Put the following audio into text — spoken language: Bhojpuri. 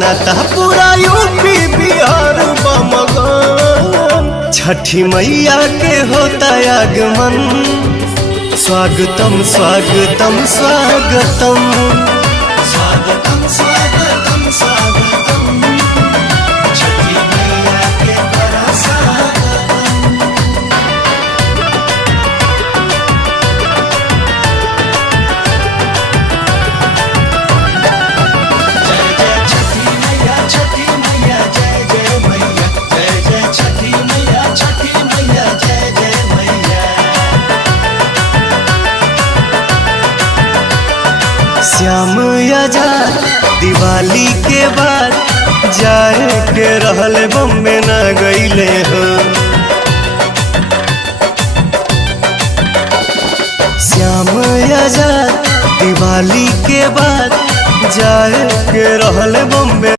नाता पूरा यूपी बिहार बमगन छठी मैया के होता आगमन। स्वागतम स्वागतम स्वागतम स्वागतम स्वागतम स्वागतम छठी मैया के बड़ा स्वागतम। श्याम आजाद दिवाली के बाद जाए के रहल बम्बे न गईले हो। श्याम आजाद दिवाली के बाद जाए के रहल बम्बे